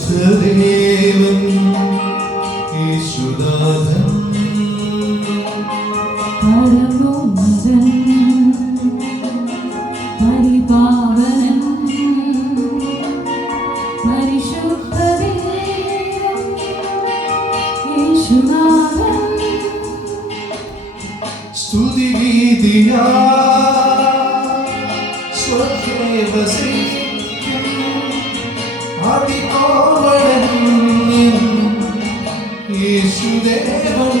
പരിശുദ്ധദേവൻ യേശുനാഥൻ പരമോന്നതൻ യേശുനാഥൻ സ്തുതിഗീതിയാ സ്വർഗേ വസിക്കും അതികോമളൻ യേശുദേവൻ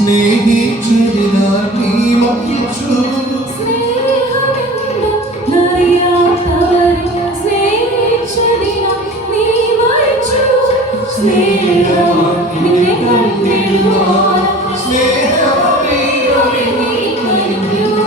സ്നേഹിച്ചതിനാൽ നീ മരിച്ചു. സ്നേഹം നിന്നെ കണ്ടിടുവാൻ സ്നേഹമറിയാതെ നീ മരിക്കൂ.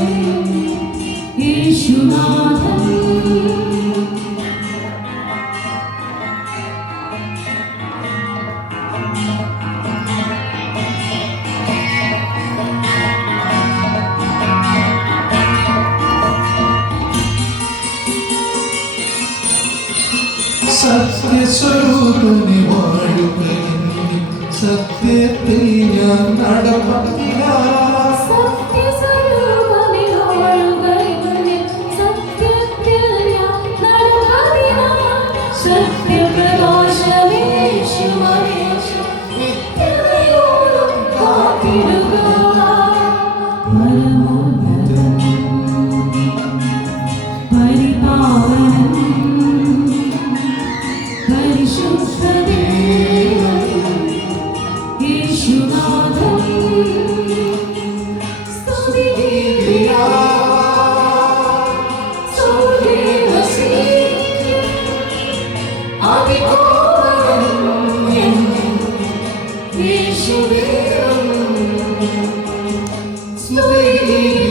സത്യസ്വരൂപനെ വാഴുകയും സത്യത്തിൽ ഞാൻ നടപ്പില്ല സത്യസ്വരൂപമേ Should feel good.